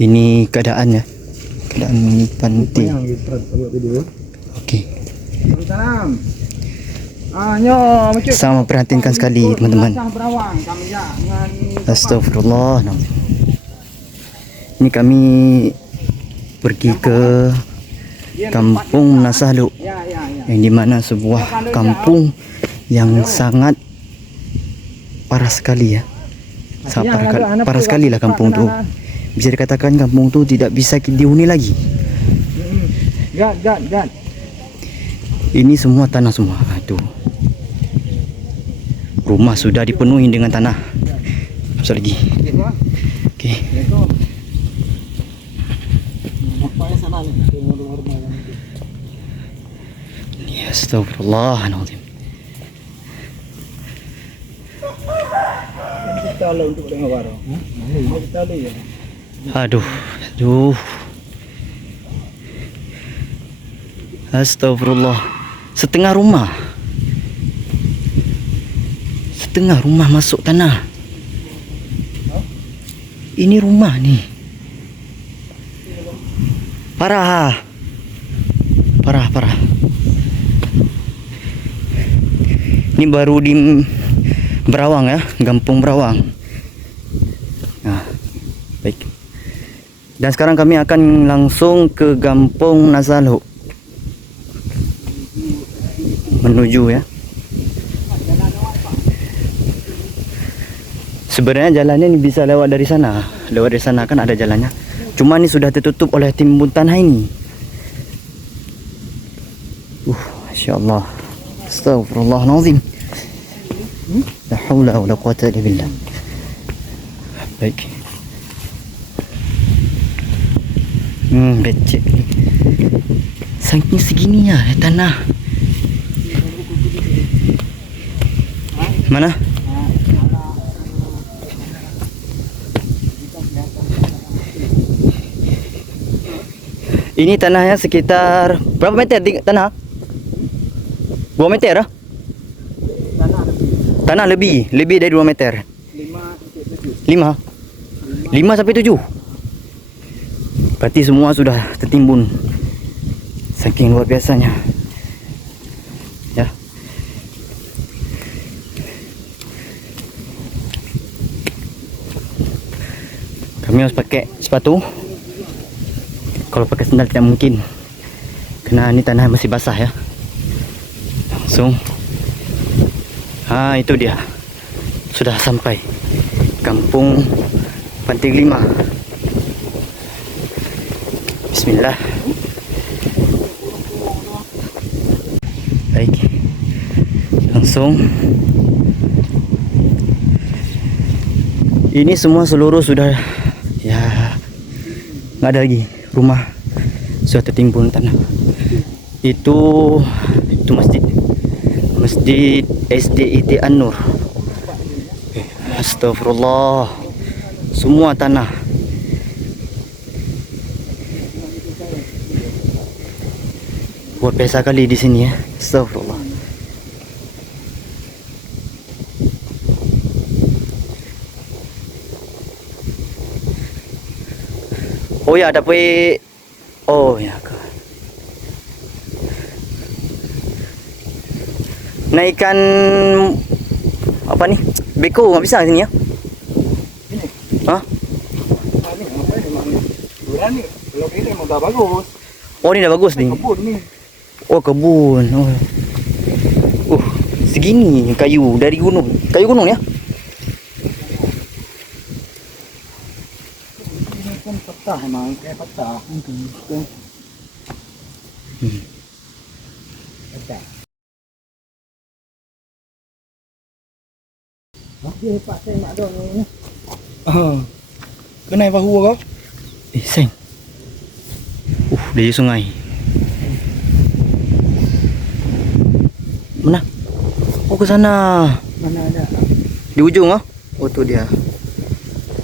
Ini keadaannya, keadaan pantai. Okey. Sama perhatikan sekali teman-teman. Astagfirullah. Ini kami pergi ke Kampung Nasahlu, yang dimana sebuah kampung yang sangat parah sekali ya. Parah sekali lah kampung tu. Bisa dikatakan kampung tu tidak bisa dihuni lagi. Ini semua tanah semua. Itu rumah sudah dipenuhi dengan tanah. Masuk lagi. Okey. Astagfirullahaladzim. Aduh. Astagfirullah. Setengah rumah masuk tanah. Ini rumah nih. Parah. Ini baru di Berawang ya, Kampung Berawang. Nah, baik. Dan sekarang kami akan langsung ke Kampung Nasahlu. Menuju ya. Sebenarnya jalannya ini bisa lewat dari sana. Lewat dari sana kan ada jalannya. Cuma ini sudah tertutup oleh timbun tanah ini. Masya-Allah. Astagfirullahaladzim. La haula wala quwata illa billah. Baik. Becek. Saking segini ya tanah. Mana? Ini tanahnya sekitar berapa meter tanah? 2 meter ah? Tanah lebih dari 2 meter. 5 sampai 7. Berarti semua sudah tertimbun. Saking luar biasanya. Ya. Kami harus pakai sepatu. Kalau pakai sandal tidak mungkin. Karena ini tanah masih basah ya. Langsung. Itu dia. Sudah sampai Kampung Pantai Lima. Bismillah. Baik. Langsung. Ini semua seluruh sudah ya, nggak ada lagi. Rumah sudah tertimbun tanah. Itu masjid SDIT An-Nur. Astagfirullah. Semua tanah. Luar biasa kali di sini ya. Astagfirullah. Oh ya, ada oh ya. Naikkan apa nih? Beko nggak bisa sini ya? Hah? Ini udah bagus. Oh, ini udah bagus nih. Kebun nih. Oh, kebun. Segini kayu dari gunung. Kayu gunung ya? Ini kan pecah emang, kayak pecah. Pecah. Dia pak saya mak dong ini. Cái này vào hùa không? Seng. Di sungai. Mana? Oh, ke sana. Mana ada? Di ujung ah? Oh, tuh dia.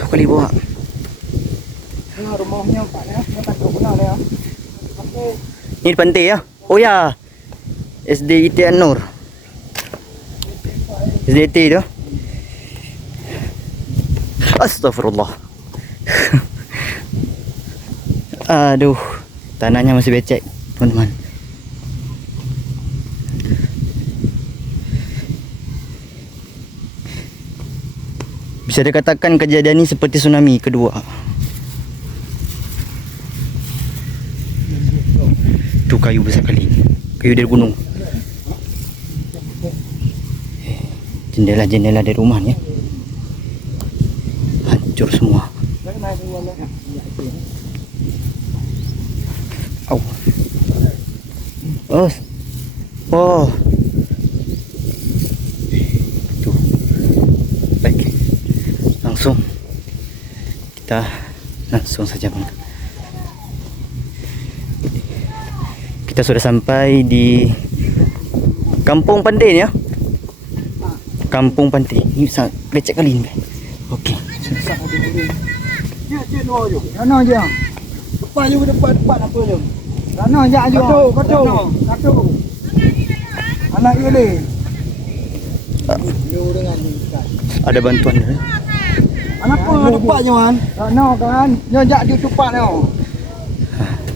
Coba kali bawa. Ini rumahnya pak ya, dekat rumah ya. Ini di pantai ya? Oh ya. SDIT An-Nur. SDIT itu. Astagfirullah. Aduh, tanahnya masih becek, teman-teman. Bisa dikatakan kejadian ini seperti tsunami kedua. Itu kayu besar kali, kayu dari gunung. Jendela-jendela dari rumahnya hancur semua. Au. Oh. Oh. Tuh. Baik. Langsung kita langsung saja, Bang. Kita sudah sampai di Kampung Pantai ya. Kampung Pantai. Ini sangat lecek kali ini. Okey. Cik no je. Sana je. Depan je depan apa je. Sana je aja. Kacau. Anak ini. Yo dengan ni. Ada bantuan ya? Anak apa depan je man? Sana kan. Nyajak dia cepat tau.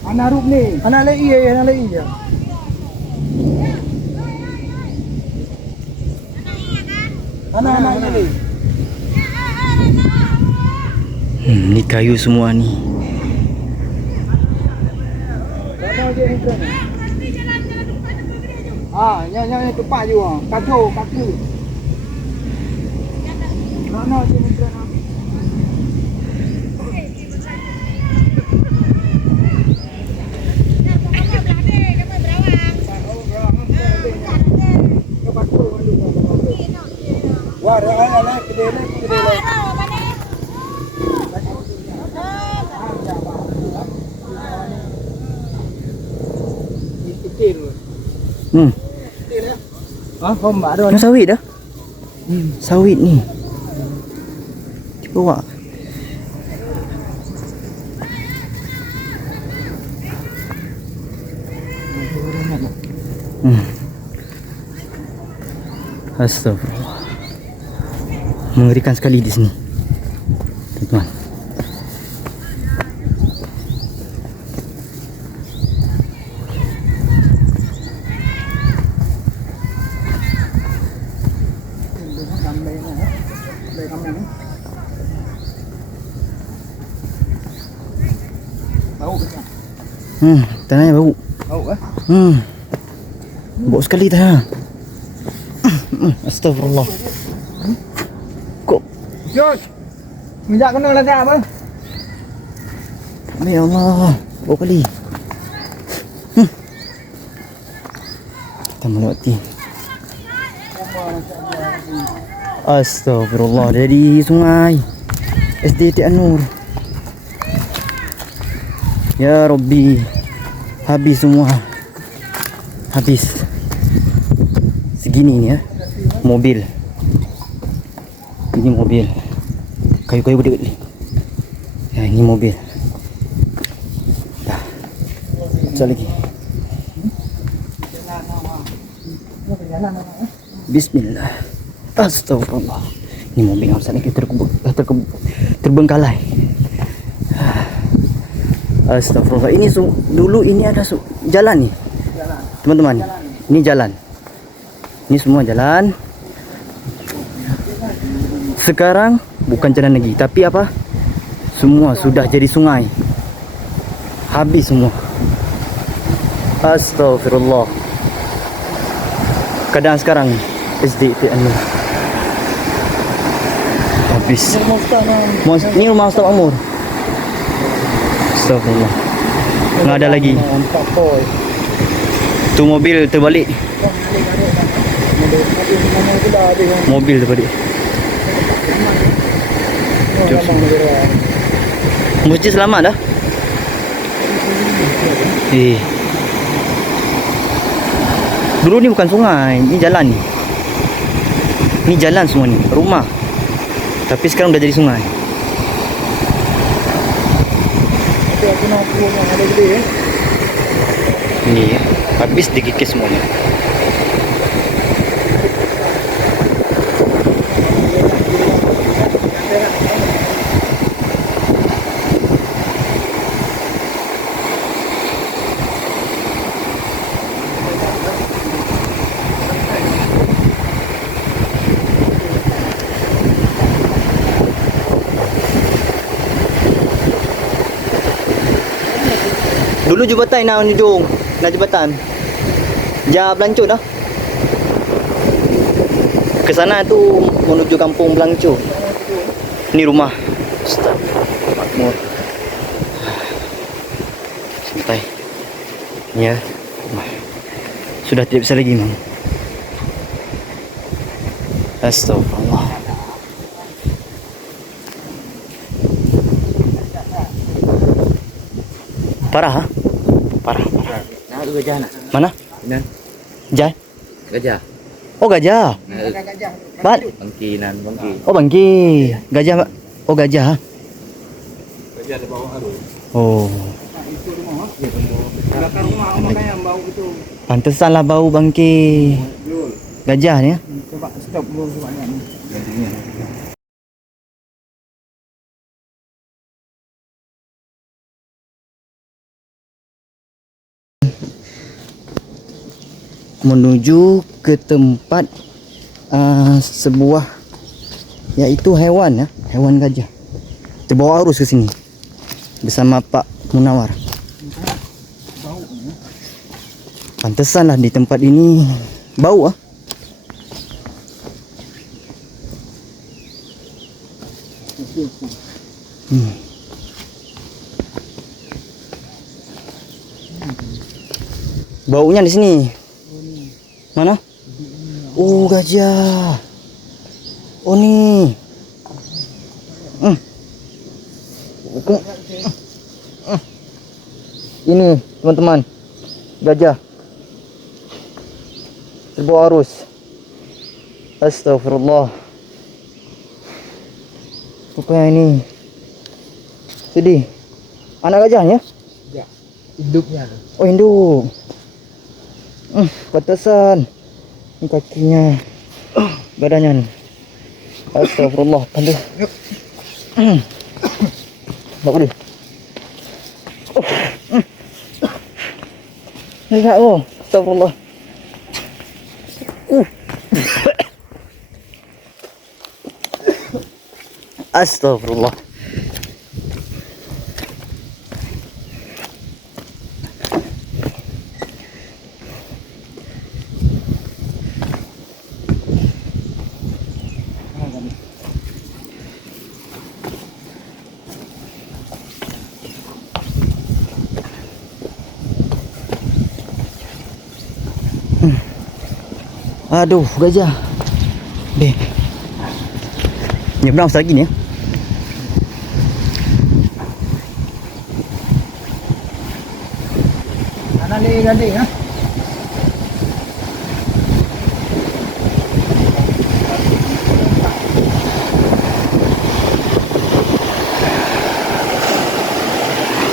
Anak rup ni. Anak lei je. Anak ini. Ni kayu semua ni. Sana je ni kan. Yang cepat je wah. Kacau. Sana je ni kan. Wah, ada kedele. Kecil. Kecil ya. Mbak ada. Ini sawit dah. Sawit ni. Cuba. Astagfirullah. Mengerikan sekali di sini, teman-teman. Tanahnya bau. Bau eh? Bau sekali tanah. Astagfirullah. Kok? Jos. Minyak kena lah tak apa? Ya Allah, bau kali. Kita melewati. Astagfirullah, dari sungai SDT An-Nur. Ya Rabbi, habis semua. Habis. Segini ni ya. Mobil. Ini mobil. Kayu-kayu gede-gede. Ya, ini mobil. Dah. Sekali lagi. Bismillah. Astagfirullah. Ini mobil yang sana kita terbengkalai. Astagfirullah. Ini dulu ini ada jalan nih. Teman-teman. Ini jalan. Ini semua jalan. Sekarang bukan jalan lagi, tapi apa? Semua sudah jadi sungai. Habis semua. Astagfirullah. Keadaan sekarang SDT An-Nur. Habis. Ini rumah Ustaz Amur. Astagfirullah. Nggak ada lagi. Tu mobil terbalik. Mobil terbalik. Masjid selamat dah. Dulu ni bukan sungai, ni jalan ni. Ni jalan semua ni, rumah. Tapi sekarang dah jadi sungai. Ni habis dikikis semuanya. Dulu jubatan nak hujung. Nak jubatan. Ja Belancur dah. Ke sana tu menuju kampung Belancur. Ni rumah Ustaz Makmur. Santai. Ya. Sudah tidak bisa lagi, Mam. Astagfirullah. Parah, ha? Parah. Nah, tu gajah nak. Mana? Nan, Jai? gajah. Oh, gajah. Bat? Bangki nan, bangki. Oh, bangki. Gajah. Oh, gajah. Ha? Gajah ada bawah arus. Oh. Itu rumah. Belakang rumah makanya bau itu. Pantesanlah bau bangki Betul. gajah ni. Ya? Coba stop dulu sebabnya ni. Gantinya. Menuju ke tempat sebuah iaitu haiwan, ya, haiwan gajah. Terbawa arus ke sini bersama Pak Munawar. Pantesanlah di tempat ini bau, ah. Baunya di sini. Mana? Oh, gajah. Oh, ni. Ini, teman-teman. Gajah. Terbawa arus. Astagfirullah. Apa yang ini? Sedih. Anak gajahnya? Ya. Hidupnya. Oh, induk. Pantesan. Ini kakinya. Badannya ni. Astagfirullah. Pandai. Bawa dia. Lihat, oh. Astagfirullah. Astagfirullah. Aduh, gajah. Deh. Nyebrang lagi ni, ya. Anak ni ganding, ha?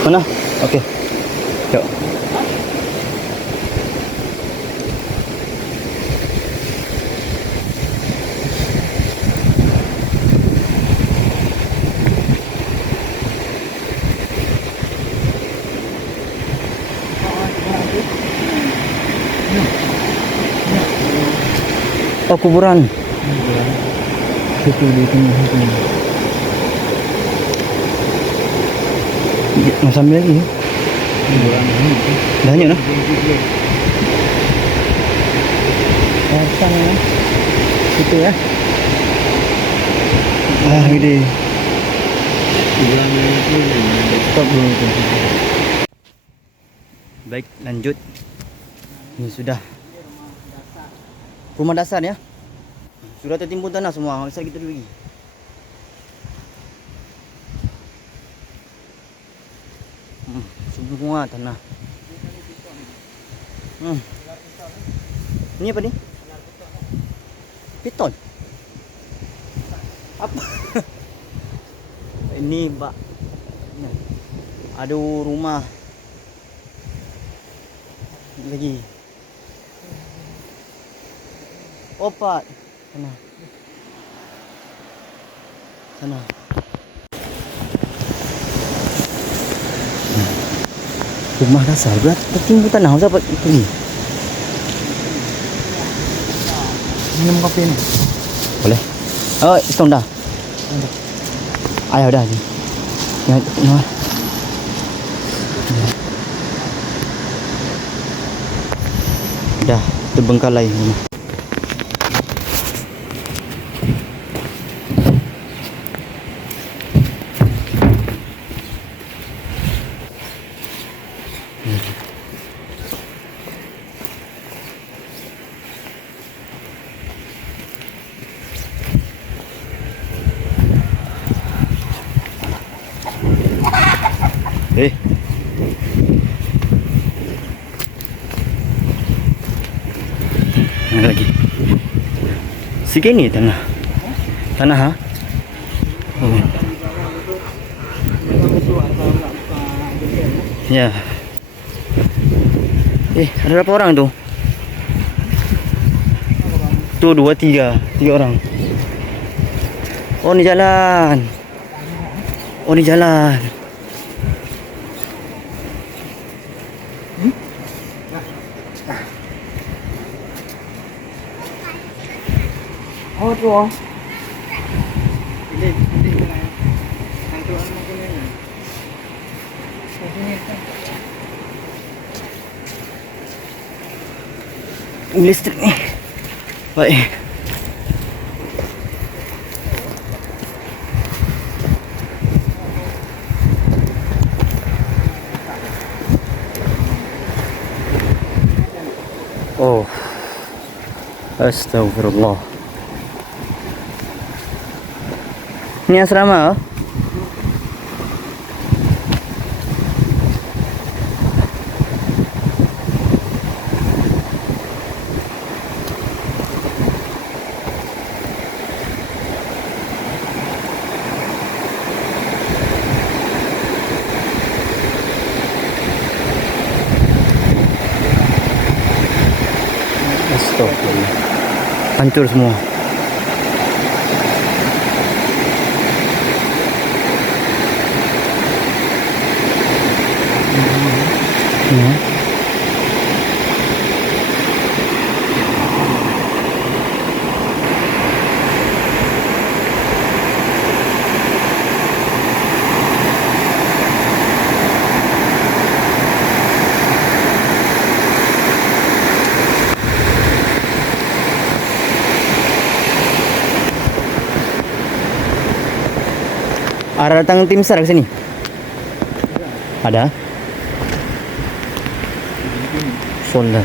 Mana? Okey. Jom. Oh, kuburan. Itu di tengah sini. Masih ambil lagi, ya? Dah hanyut dah. Pasang, ya. Situ, ya. Ah, gede. Stop dulu tu. Baik, lanjut. Ini sudah rumah dasar, ya. Sudah tertimbun tanah semua. Asal kita pergi. Semua tanah. Ini apa ni? Piton. Apa? Ini, Pak. Ada rumah lagi. Opat. Sana. Sana. Rumah dasar berat tertimbun tanah. Siapa pergi? Minum kopi ni. Boleh. Oh, istong dah. Ayah dah ni. Ya, no. dah terbengkalai rumah. Mana lagi? Segini tanah. Tanah ha? Oh. Ya. Ada berapa orang tu? Tu 2, 3 orang. Oh ni jalan. Oh ni jalan. Oh tu oh. Listrik ni. Baik. Oh. Astagfirullah. Ini asrama? Astagfirullah. Hancur semua. Ada datang tim SAR ke sini? Ada? Sonda.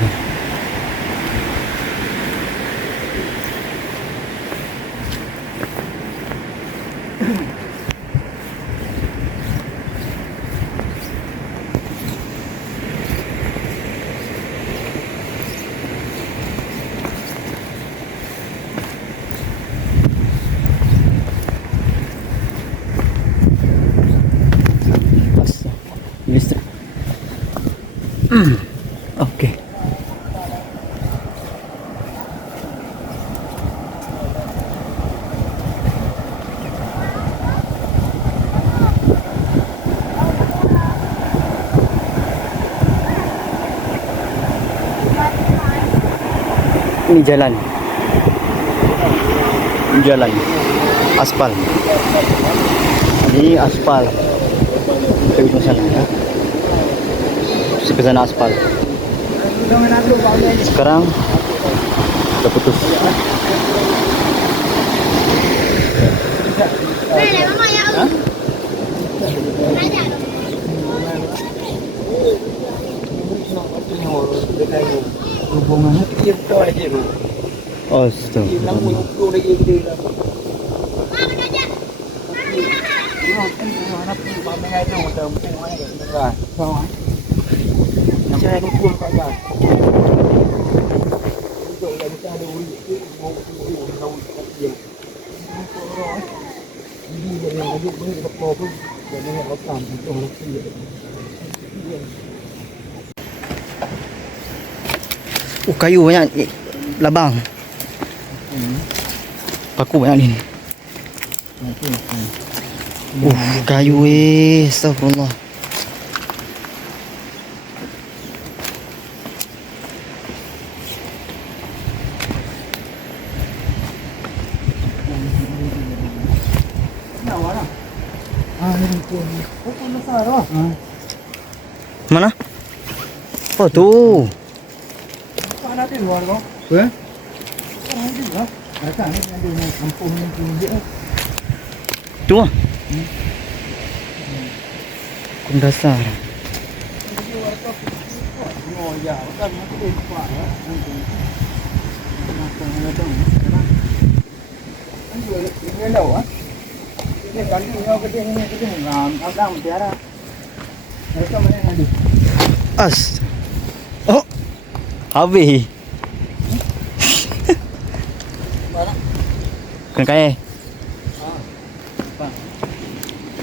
Listrik. Okey. Ini jalan. Jalan aspal. Ini aspal. Kita ujung sana ya. Ke sana aspal. Sekarang kita putus. Hubungannya kecil tu aja mah. Oh, astagfirullah. Saya kumpul kat dah. Kayu banyak labang. Paku banyak ni. Kayu astagfirullah. Mana? Oh tu. nanti luar kau. Nanti lah. Mereka ni ada yang kampung ni dia. Tu ah. Hukum dasar. Oh ya, kan mesti dibuat ya. Nanti. Nak nak tahu. Kan juga ini dah ah. Ini kan tinggal kedai ngam, abang mutiara. Mereka mana nanti? As. Oh. Habis. Kan kaya.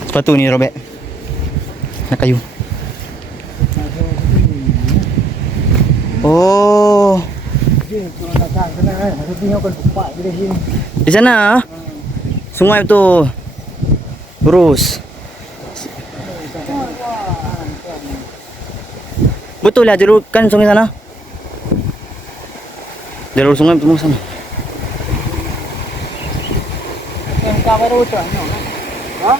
Sepatu ni robek. Nak kayu. Oh, Dia kalau nak sang sana kan, mesti tinggal kan buat di sini. di sana. Sungai tu. Lurus. Betul lah jalur kan sungai sana. Jalur sungai tu sana. Yang kau baru tu, no? Ha?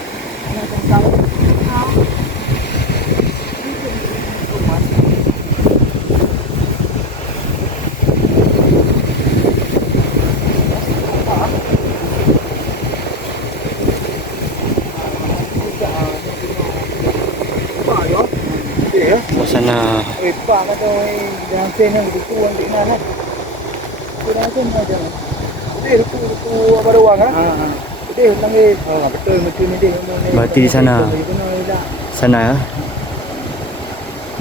Yang kau. Sana. Pak kata jangan sen yang begitu nanti mana. Sudah sen aja. Dia ruku baru wang ah. Dia lagi betul macam ni dia. Berarti di sana. Sana ya.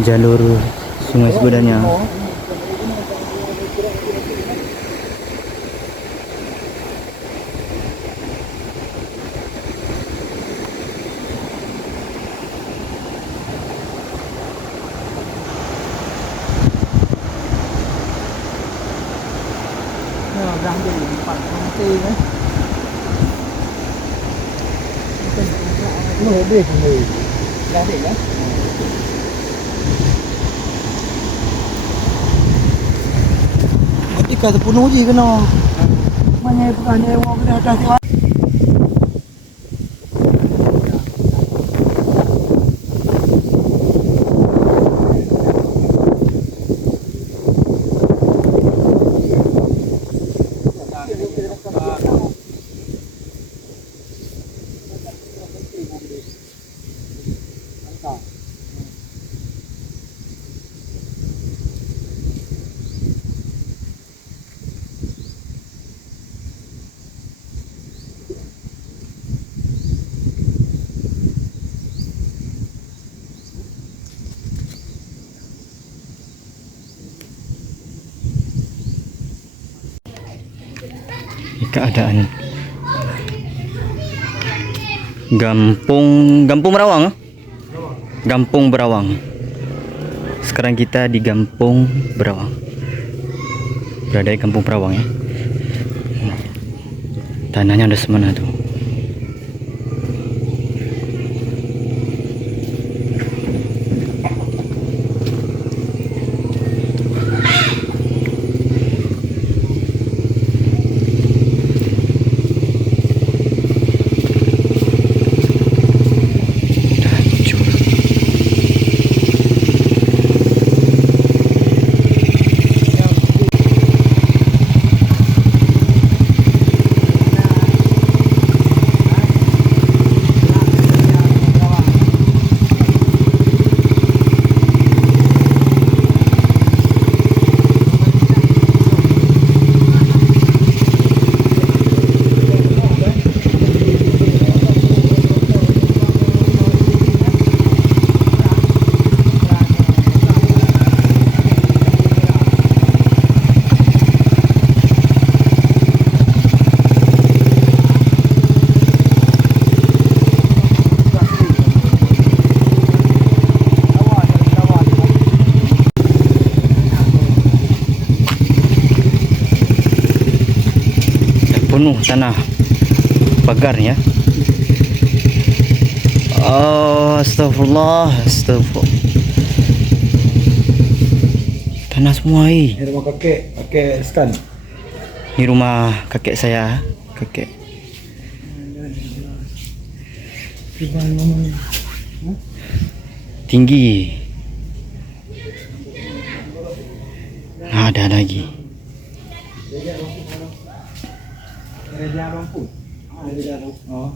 Jalur sungai sebenarnya. Đang đi khoảng công ty đấy. Nó biết người đang đi đấy. Ketika sepenuh je kena. Mana bukan nyewa ke atas tu. Keadaan Gampung Berawang. Gampung Berawang. Sekarang kita di Gampung Berawang. Berada di Kampung Berawang ya. Tanahnya udah semana tuh. Penuh tanah pagar ya. Oh, astagfirullah, astagfirullah. Tanah semua Ini rumah kakek Stan. Ini rumah kakek saya, kakek. Tinggi. Ada lagi. Ada dia rumput. Ada dia rumput. Oh.